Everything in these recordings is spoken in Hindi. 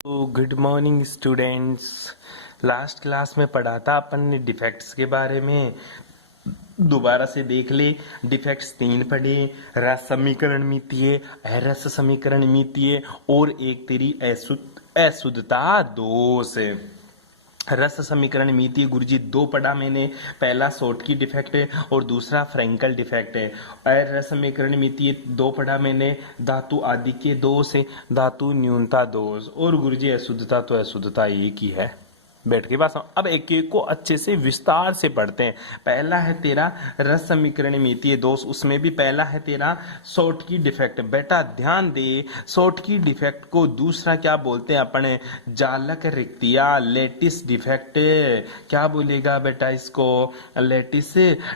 तो good morning students. Last class में पढ़ा था अपन ने डिफेक्ट्स के बारे में। दोबारा से देख ले। डिफेक्ट्स 3 पढ़े। रस समीकरण मितीय, अरस समीकरण मितीय और एक तेरी अशुद्धता दोष। रस समीकरण मितीय गुरुजी 2 पढ़ा मैंने। पहला शॉर्टकी डिफेक्ट है और दूसरा फ्रैंकल डिफेक्ट है। रस समीकरण मितीय 2 पढ़ा मैंने। धातु आदि के दोष है, धातु न्यूनता दोष, और गुरुजी अशुद्धता तो अशुद्धता एक ही है। बैठ के बात अब एक एक को अच्छे से विस्तार से पढ़ते हैं। पहला है तेरा रस समीकरण मितीय दोष, उसमें भी पहला है तेरा शॉर्टकी डिफेक्ट। बेटा ध्यान दे, शॉर्टकी डिफेक्ट को दूसरा क्या बोलते हैं अपने? जालक रिक्तिया, लेटिस डिफेक्ट। क्या बोलेगा बेटा इसको? लेटिस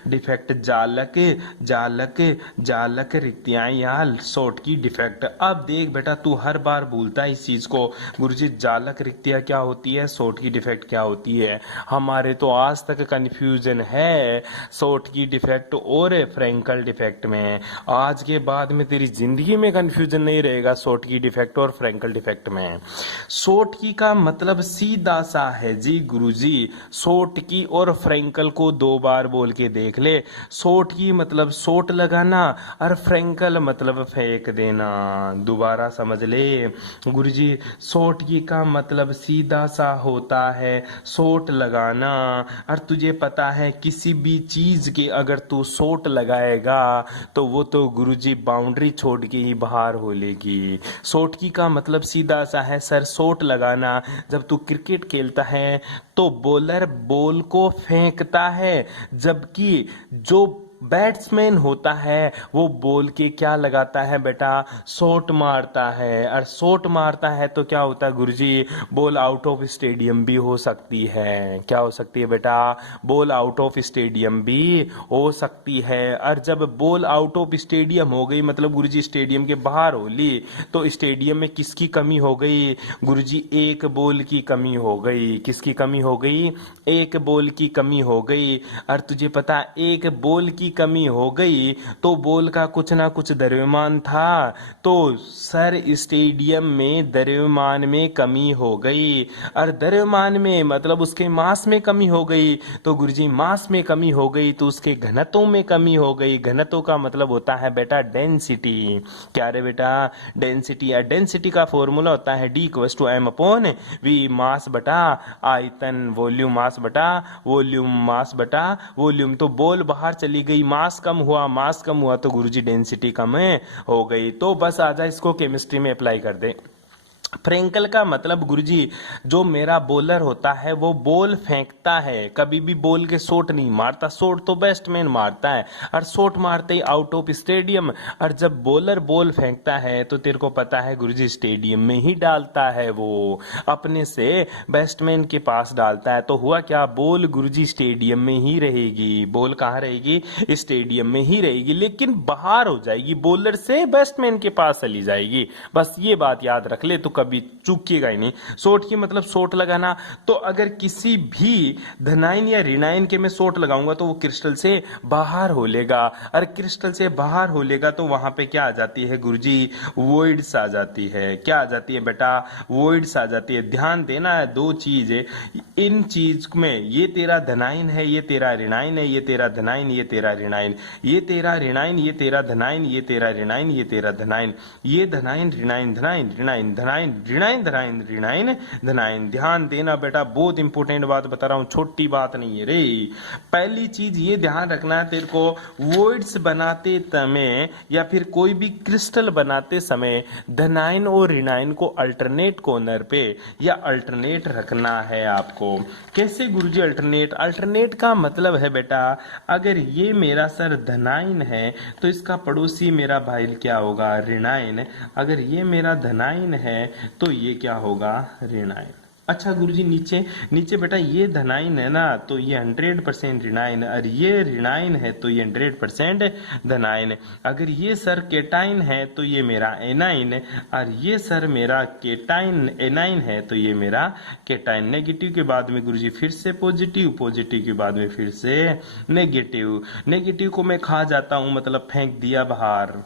डिफेक्ट, जालक जालक जालक रिक्तियां या शॉर्टकी डिफेक्ट। अब देख बेटा, तू हर बार भूलता है इस चीज को। गुरुजी जालक रिक्तियां क्या होती है, शॉर्टकी डिफेक्ट क्या होती है? हमारे तो आज तक कंफ्यूजन है शॉर्टकी डिफेक्ट और फ्रैंकल डिफेक्ट में। आज के बाद में तेरी जिंदगी में कंफ्यूजन नहीं रहेगा शॉर्टकी डिफेक्ट और फ्रैंकल डिफेक्ट में। शॉर्टकी का मतलब सीधा सा है जी गुरुजी। शॉर्टकी और फ्रैंकल को 2 बार बोल के देख ले। शॉर्टकी मतलब शॉर्ट लगाना और फ्रैंकल मतलब फेंक देना। दोबारा समझ ले गुरुजी। शॉर्टकी का मतलब सीधा सा होता है शॉर्ट लगाना। और तुझे पता है किसी भी चीज के अगर तू शॉर्ट लगाएगा तो वो तो गुरुजी बाउंड्री छोड़ के ही बाहर हो लेगी। शॉर्टकी का मतलब सीधा सा है सर शॉर्ट लगाना। जब तू क्रिकेट खेलता है तो बॉलर बॉल को फेंकता है, जबकि जो बैट्समैन होता है वो बॉल के क्या लगाता है बेटा? शॉट मारता है। और शॉट मारता है तो क्या होता है गुरुजी? बॉल आउट ऑफ स्टेडियम भी हो सकती है। क्या हो सकती है बेटा? बॉल आउट ऑफ स्टेडियम भी हो सकती है। और जब बॉल आउट ऑफ स्टेडियम हो गई मतलब गुरुजी स्टेडियम के बाहर हो ली, तो स्टेडियम में किसकी कमी हो गई गुरुजी? एक बॉल की कमी हो गई। किसकी कमी हो गई? एक बॉल की कमी हो गई। और तुझे पता एक बॉल की कमी हो गई तो बॉल का कुछ ना कुछ द्रव्यमान था, तो सर स्टेडियम में द्रव्यमान में कमी हो गई। और द्रव्यमान में मतलब उसके मास में कमी हो गई, तो गुरुजी मास में कमी हो गई तो उसके घनत्व में कमी हो गई। घनत्व का मतलब होता है बेटा डेंसिटी। क्या रे बेटा? डेंसिटी। डेंसिटी का फॉर्मूला होता है D=m/v। मास बटा आयतन, वॉल्यूम मास बटा वॉल्यूम, मास बटा वॉल्यूम। तो बॉल बाहर चली गई, मास कम हुआ, मास कम हुआ तो गुरुजी डेंसिटी कम हो गई। तो बस आजा इसको केमिस्ट्री में अप्लाई कर दे। फ्रैंकल का मतलब गुरुजी जो मेरा बॉलर होता है वो बॉल फेंकता है, कभी भी बॉल के शॉट नहीं मारता। शॉट तो बैट्समैन मारता है और शॉट मारते ही आउट ऑफ स्टेडियम। और जब बॉलर बॉल फेंकता है तो तेरे को पता है गुरुजी स्टेडियम में ही डालता है, वो अपने से बैट्समैन के पास डालता है। तो हुआ क्या? बॉल गुरुजी स्टेडियम में ही रहेगी। बॉल कहाँ रहेगी? स्टेडियम में ही रहेगी, लेकिन बाहर हो जाएगी, बॉलर से बैट्समैन के पास चली जाएगी। बस ये बात याद रख ले, तो कभी चूकिएगा ही नहीं। शॉट की मतलब शॉट लगाना। तो अगर किसी भी धनायन या ऋणायन के मैं शॉट लगाऊंगा तो वो क्रिस्टल से बाहर हो लेगा। और क्रिस्टल से बाहर हो लेगा तो वहां पे क्या आ जाती है गुरुजी? वॉइड्स आ जाती है। क्या आ जाती है बेटा? वॉइड्स आ जाती है। ध्यान देना है 2 चीज है इन चीज में। ये तेरा धनायन है, ये तेरा ऋणायन है, ये तेरा धनायन, ये तेरा ऋणायन, ये तेरा ऋणायन, ये तेरा धनायन, ये तेरा ऋणायन, ये तेरा धनायन, ये धनायन ऋणायन धनायन ऋणायन धनायन ऋणायन धनायन ऋणायन धनायन। ध्यान देना बेटा, बहुत इंपोर्टेंट बात बता रहा हूं, छोटी बात नहीं है रे। पहली चीज ये ध्यान रखना है तेरे को, वॉइड्स बनाते समय या फिर कोई भी क्रिस्टल बनाते समय धनायन और ऋणायन को अल्टरनेट कॉर्नर पे या अल्टरनेट रखना है आपको। कैसे गुरुजी अल्टरनेट? अल्टरनेट का मतलब है बेटा, अगर ये मेरा सर धनायन है तो इसका पड़ोसी मेरा भाई क्या होगा? ऋणायन। अगर ये मेरा धनायन है तो ये क्या होगा? ऋणायन। अच्छा गुरुजी नीचे नीचे बेटा ये धनायन है ना, तो ये 100% ऋणायन, और ये ऋणायन है तो ये 100% धनायन। अगर ये सर केटाइन है तो ये मेरा एनाइन, और ये सर मेरा केटाइन एनाइन है तो ये मेरा केटाइन। नेगेटिव के बाद में गुरुजी फिर से पॉजिटिव, पॉजिटिव के बाद में फिर से नेगेटिव। नेगेटिव को मैं खा जाता हूं मतलब फेंक दिया बाहर।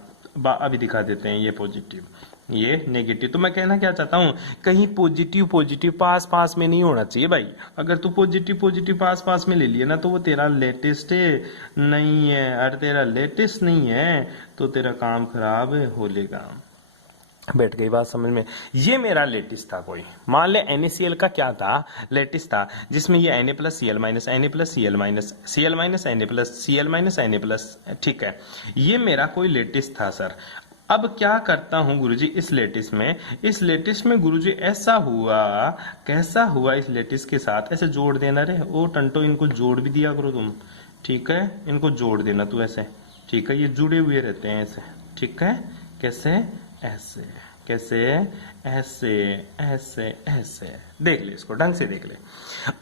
अभी दिखा देते हैं, ये पॉजिटिव, ये नेगेटिव। तो मैं कहना क्या चाहता हूँ, कहीं पॉजिटिव पॉजिटिव पास पास में नहीं होना चाहिए भाई। अगर तू पॉजिटिव पॉजिटिव पास पास में ले लिया ना तो वो तेरा लेटेस्ट नहीं है। अरे तेरा लेटेस्ट नहीं है तो तेरा काम खराब हो लेगा। बैठ गई बात समझ में। ये मेरा लेटिस था, कोई मान ले NaCl का क्या था, लेटिस था, जिसमें ये Na plus Cl minus Na plus Cl minus Cl minus Na plus Cl minus Na plus, ठीक है, ये मेरा कोई लेटिस था सर। अब क्या करता हूं गुरुजी इस लेटिस में गुरुजी ऐसा हुआ, कैसा हुआ इस लेटिस के साथ ऐसे जोड़ देना रे। ओ टंटो, इनको जोड़ भी दिया करो तुम, ठीक है, इनको जोड़ देना तू ऐसे, ठीक है, ये जुड़े हुए रहते हैं ऐसे, ठीक है, कैसे, ऐसे, कैसे, ऐसे, ऐसे, ऐसे, देख ले इसको ढंग से देख ले।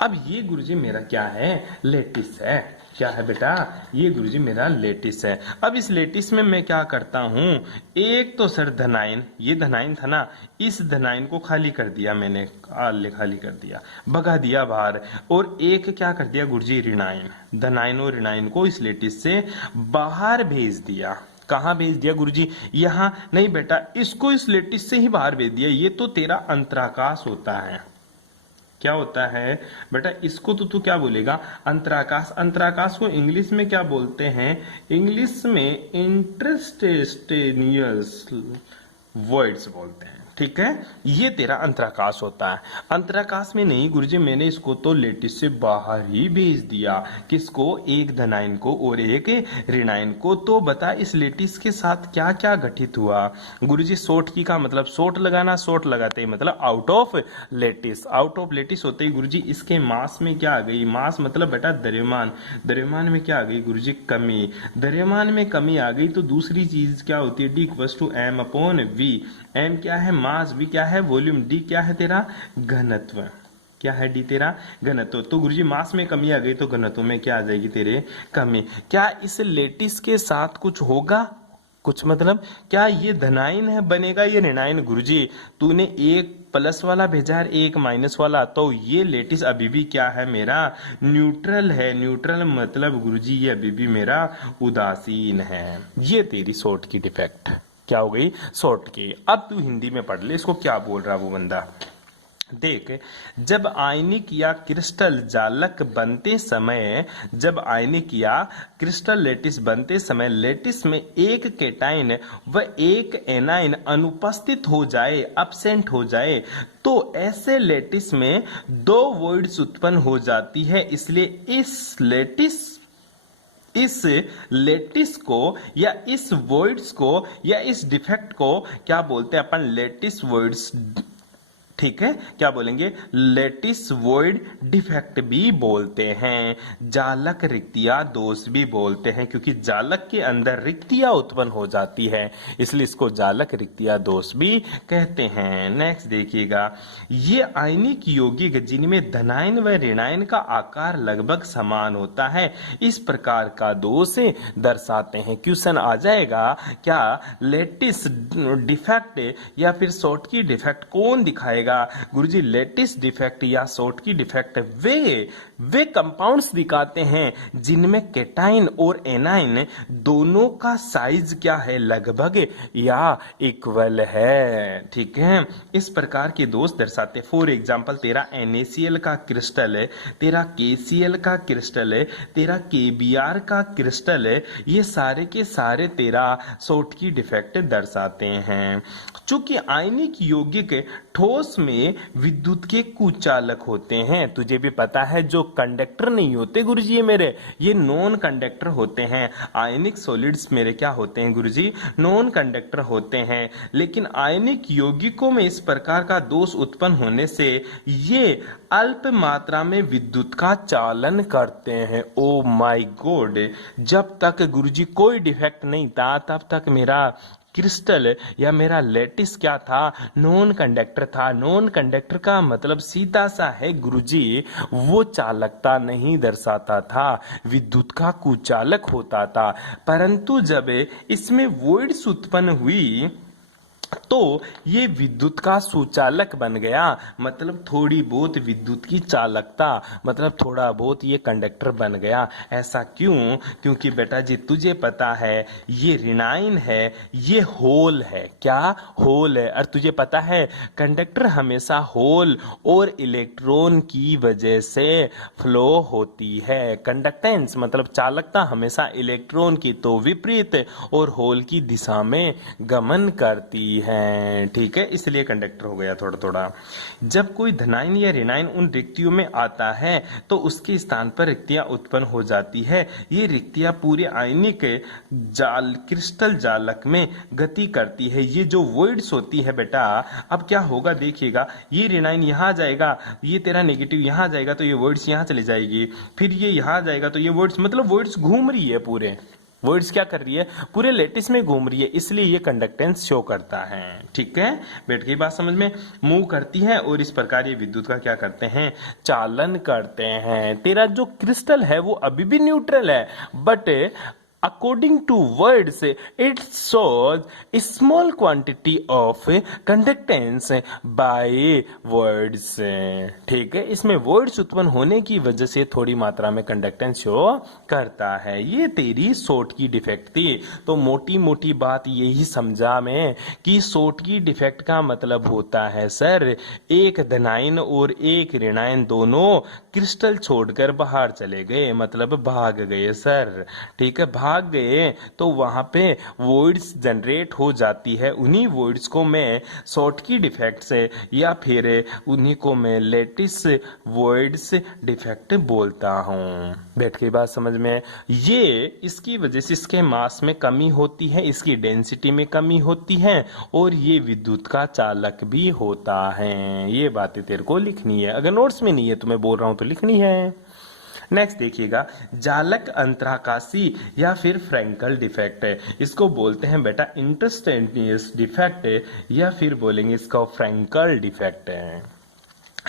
अब ये गुरुजी मेरा क्या है, लेटिस है। क्या है बेटा, ये गुरुजी मेरा लेटिस है। अब इस लेटिस में मैं क्या करता हूं, एक तो सर धनायन, ये धनायन था ना, इस धनायन को खाली कर दिया मैंने, खाली कर दिया, भगा दिया बाहर, और एक क्या कर दिया गुरुजी ऋणायन, धनायन और ऋणायन को इस लेटिस से बाहर भेज दिया। कहाँ भेज दिया गुरुजी, यहाँ नहीं बेटा, इसको इस लेटिस से ही बाहर भेज दिया। ये तो तेरा अंतराकाश होता है। क्या होता है बेटा, इसको तो तू क्या बोलेगा, अंतराकाश। अंतराकाश को इंग्लिश में क्या बोलते हैं, इंग्लिश में इंटरस्टेनियस वर्ड्स बोलते हैं, ठीक है। ये तेरा अंतराकाश होता है। अंतराकाश में नहीं गुरुजी, मैंने इसको तो लेटिस से बाहर ही भेज दिया। किसको, एक धनायन को और एक ऋणायन को। तो बता इस लेटिस के साथ क्या क्या घटित हुआ गुरुजी। शॉर्ट की का मतलब शॉर्ट लगाना, शॉर्ट लगाते ही मतलब out of lattice. Out of lattice होते ही गुरुजी इसके मास में क्या आ गई, मास मतलब बेटा द्रव्यमान, द्रव्यमान में क्या आ गई गुरुजी, कमी। द्रव्यमान में कमी आ गई तो दूसरी चीज क्या होती है, D equals to M upon V। M क्या है, मास, V क्या है, वॉल्यूम, D क्या है तेरा घनत्व। क्या है D तेरा घनत्व। तो गुरुजी मास में कमी आ गई तो घनत्व में क्या आ जाएगी तेरे, कमी। क्या इस लेटिस के साथ कुछ होगा, कुछ मतलब क्या ये धनायन है बनेगा ये ऋणायन। गुरुजी तूने एक प्लस वाला भेजा है, एक माइनस वाला, तो ये लेटिस अभी भी क्या है मेरा, न्यूट्रल है। न्यूट्रल मतलब गुरुजी ये अभी भी मेरा उदासीन है। ये तेरी शॉर्ट की डिफेक्ट क्या हो गई, शॉर्ट की। अब तू हिंदी में पढ़ ले इसको क्या बोल रहा वो बंदा। देख, जब आयनिक या क्रिस्टल जालक बनते समय, जब आयनिक या क्रिस्टल लेटिस बनते समय लेटिस में एक केटाइन व एक एनाइन अनुपस्थित हो जाए, अब्सेंट हो जाए, तो ऐसे लेटिस में दो वॉइड्स उत्पन्न हो जाती है। इसलिए इस लेटिस को या इस वॉइड्स को या इस डिफेक्ट को क्या बोलते हैं अपन, लेटिस वॉइड्स, ठीक है, क्या बोलेंगे, लेटिस वॉइड डिफेक्ट भी बोलते हैं। जालक रिक्तियां दोष भी बोलते हैं, क्योंकि जालक के अंदर रिक्तियां उत्पन्न हो जाती है, इसलिए इसको जालक रिक्तियां दोष भी कहते हैं। नेक्स्ट देखिएगा, ये आयनिक यौगिक जिनमें धनायन व ऋणायन का आकार लगभग समान होता है, इस प्रकार का दोष दर्शाते हैं। क्वेश्चन आ जाएगा, क्या लेटिस डिफेक्ट या फिर शॉर्ट की डिफेक्ट कौन दिखाएगा गुरुजी। लेटिस डिफेक्ट या शॉर्ट की डिफेक्ट वे कंपाउंड्स दिखाते हैं जिनमें केटाइन और एनाइन दोनों का साइज क्या है, लगभग या इक्वल है, ठीक है। इस प्रकार के दोष दर्शाते, फॉर एग्जांपल तेरा NaCl का क्रिस्टल है, तेरा KCl का क्रिस्टल है, तेरा KBr का क्रिस्टल है, ये सारे के सारे तेरा शॉर्ट की डिफेक्ट दर्शाते हैं। चूंकि आयनिक यौगिक ठोस में विद्युत के कुचालक होते हैं, तुझे भी पता है, जो कंडक्टर नहीं होते गुरुजी मेरे, ये नॉन कंडक्टर होते हैं। आयनिक सॉलिड्स मेरे क्या होते हैं गुरुजी, नॉन कंडक्टर होते हैं। लेकिन आयनिक यौगिकों में इस प्रकार का दोष उत्पन्न होने से ये अल्प मात्रा में विद्युत का चालन करते हैं। ओ माय गॉड, जब तक गुरुजी कोई डिफेक्ट नहीं था तब तक मेरा क्रिस्टल या मेरा लेटिस क्या था, नॉन कंडक्टर था। नॉन कंडक्टर का मतलब सीधा सा है गुरुजी, वो चालकता नहीं दर्शाता था, विद्युत का कुचालक होता था। परंतु जब इसमें वॉइड्स उत्पन्न हुई तो ये विद्युत का सुचालक बन गया, मतलब थोड़ी बहुत विद्युत की चालकता, मतलब थोड़ा बहुत ये कंडक्टर बन गया। ऐसा क्यों? क्योंकि बेटा जी तुझे पता है ये ऋणायन है, ये होल है। क्या? होल है। और तुझे पता है कंडक्टर हमेशा होल और इलेक्ट्रॉन की वजह से फ्लो होती है। कंडक्टेंस मतलब चालकता हमेशा इलेक्ट्रॉन की तो विपरीत और होल की दिशा में गमन करती है। ठीक है, इसलिए कंडक्टर हो गया थोड़ा थोड़ा। जब कोई धनायन या ऋणायन उन रिक्तियों में आता है तो उसके स्थान पर रिक्तियां उत्पन्न हो जाती है। ये रिक्तियां पूरे आयनिक जाल क्रिस्टल जालक में गति करती है। ये जो वॉइड्स होती है बेटा, अब क्या होगा देखिएगा, ये ऋणायन यहाँ जाएगा, ये तेरा नेगेटिव यहाँ जाएगा तो ये वॉइड्स यहाँ चली जाएगी, फिर ये यहाँ जाएगा तो ये वॉइड्स, मतलब वॉइड्स घूम रही है, पूरे वर्ड्स क्या कर रही है, पूरे लेटिस में घूम रही है, इसलिए ये कंडक्टेंस शो करता है। ठीक है, बैठ गई बात समझ में। मूव करती है और इस प्रकार ये विद्युत का क्या करते हैं, चालन करते हैं। तेरा जो क्रिस्टल है वो अभी भी न्यूट्रल है, but according to words it shows a small quantity of conductance by words। ठीक है, इसमें वर्ड्स उत्पन्न होने की वजह से थोड़ी मात्रा में कंडक्टेंस शो करता है। ये तेरी सोट की डिफेक्ट थी। तो मोटी मोटी बात यही समझा मैं कि सोट की डिफेक्ट का मतलब होता है सर, एक धनायन और एक ऋणायन दोनों क्रिस्टल छोड़कर बाहर चले गए, मतलब भाग गए सर। ठीक है, भाग गए तो वहां पे वॉइड्स जनरेट हो जाती है। उन्हीं वॉइड्स को मैं शॉर्ट की डिफेक्ट से या फिर उन्हीं को मैं लेटिस वॉइड्स डिफेक्ट बोलता हूँ। बैठ के बात समझ में। ये इसकी वजह से इसके मास में कमी होती है, इसकी डेंसिटी में कमी होती है और ये विद्युत का चालक भी होता है। ये बातें तेरे को लिखनी है, अगर नोट्स में नहीं है तो मैं बोल रहा हूं तो लिखनी है। नेक्स्ट देखिएगा, जालक अंतराकाशी या फिर फ्रैंकल डिफेक्ट है, इसको बोलते हैं बेटा इंटरस्टेनियस डिफेक्ट या फिर बोलेंगे इसको फ्रैंकल डिफेक्ट है।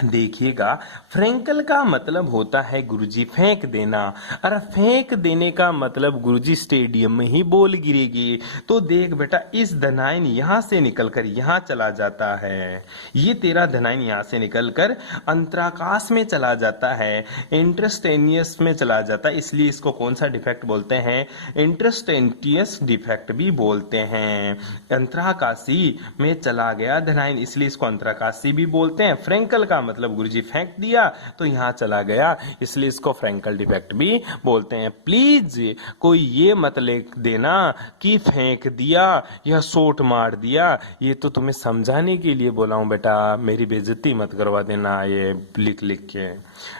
देखिएगा, फ्रैंकल का मतलब होता है गुरुजी फेंक देना, और फेंक देने का मतलब गुरुजी स्टेडियम में ही बॉल गिरेगी। तो देख बेटा, इस धनायन यहां से निकलकर यहां चला जाता है, ये तेरा धनायन यहां से निकलकर अंतराकाश में चला जाता है, इंटरस्टेनियस में चला जाता है, इसलिए इसको कौन सा डिफेक्ट बोलते हैं, इंटरस्टेनियस डिफेक्ट भी बोलते हैं। अंतराकाशी में चला गया धनायन, इसलिए इसको अंतराकाशी भी बोलते हैं। फ्रैंकल का मतलब गुरुजी फेंक दिया तो यहां चला गया, इसलिए इसको फ्रैंकल डिफेक्ट भी बोलते हैं। प्लीज कोई ये मत लिख देना कि फेंक दिया या शॉट मार दिया, ये तो तुम्हें समझाने के लिए बोला हूं बेटा, मेरी बेइज्जती मत करवा देना ये लिख लिख के।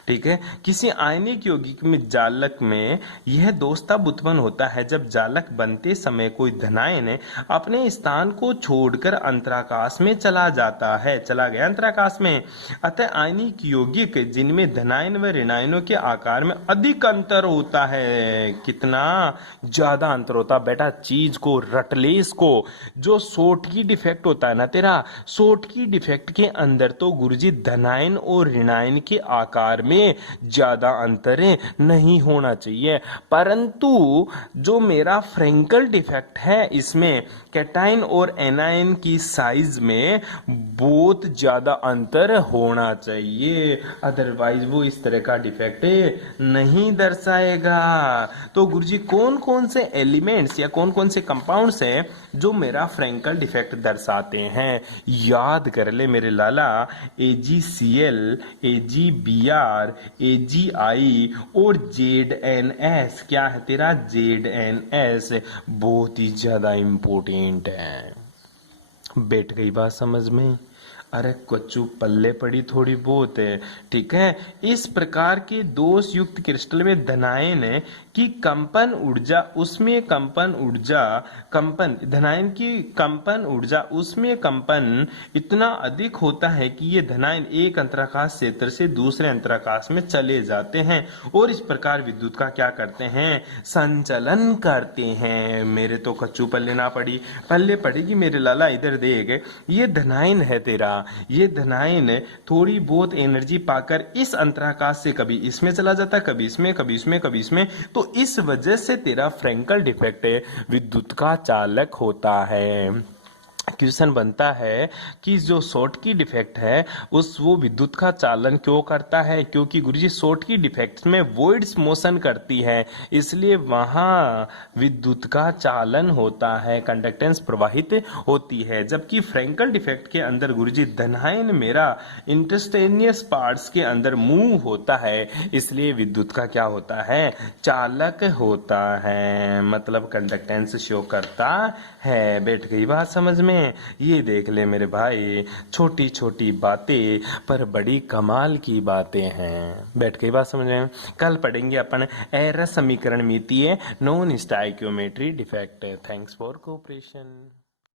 ठीक है, किसी आयनिक यौगिक में जालक में यह दोष तब उत्पन्न होता है जब जालक बनते समय कोई धनायन अपने स्थान को छोड़कर अंतराकाश में चला जाता है, चला गया अंतराकाश में। अतः आयनिक यौगिक जिनमें धनायन व ऋणायनों के आकार में अधिक अंतर होता है, कितना ज्यादा अंतर होता बेटा, चीज को रट ले इसको। जो सोट की डिफेक्ट होता है ना तेरा, सोट की डिफेक्ट के अंदर तो गुरुजी धनायन और ऋणायन के आकार में ज्यादा अंतर नहीं होना चाहिए, परंतु जो मेरा फ्रैंकल डिफेक्ट है इसमें कैटायन और एनायन की साइज में बहुत ज्यादा अंतर होना चाहिए, अदरवाइज वो इस तरह का डिफेक्ट नहीं दर्शाएगा। तो गुरुजी कौन कौन से एलिमेंट्स या कौन कौन से कंपाउंड्स हैं जो मेरा फ्रैंकल डिफेक्ट दर्शाते हैं, याद कर ले मेरे लाला, AgCl, AgBr, AgI और ZnS। क्या है तेरा ZnS, बहुत ही ज्यादा इंपॉर्टेंट है। बैठ गई बात समझ में? अरे कच्चू पल्ले पड़ी थोड़ी बहुत है। ठीक है, इस प्रकार के दोष युक्त क्रिस्टल में धनायन की कंपन ऊर्जा, उसमें कंपन ऊर्जा, कंपन धनायन की कंपन ऊर्जा, उसमें कंपन इतना अधिक होता है कि ये धनायन एक अंतराकाश क्षेत्र से दूसरे अंतराकाश में चले जाते हैं और इस प्रकार विद्युत का क्या करते हैं, संचलन करते हैं। मेरे तो कच्चू पल्ले ना पड़ी, पल्ले पड़ेगी मेरे लाला, इधर देख, ये धनायन है तेरा, ये धनायन थोड़ी बहुत एनर्जी पाकर इस अंतराकाश से कभी इसमें चला जाता है, कभी इसमें, कभी इसमें, कभी इसमें, तो इस वजह से तेरा फ्रैंकल डिफेक्ट विद्युत का चालक होता है। क्वेश्चन बनता है कि जो शॉर्टकी डिफेक्ट है वो विद्युत का चालन क्यों करता है, क्योंकि गुरुजी शॉर्टकी डिफेक्ट में वॉइड्स मोशन करती है, इसलिए वहां विद्युत का चालन होता है, कंडक्टेंस प्रवाहित होती है। जबकि फ्रैंकल डिफेक्ट के अंदर गुरुजी धनायन मेरा इंटरस्टेनियस पार्ट्स के अंदर मूव होता है, इसलिए विद्युत का क्या होता है, चालक होता है, मतलब कंडक्टेंस शो करता है। बैठ गई बात समझ में? ये देख ले मेरे भाई, छोटी छोटी बातें पर बड़ी कमाल की बातें हैं। बैठ गई बात समझ में? कल पढ़ेंगे अपन एरर समीकरण मितीय non stoichiometry defect. Thanks for cooperation.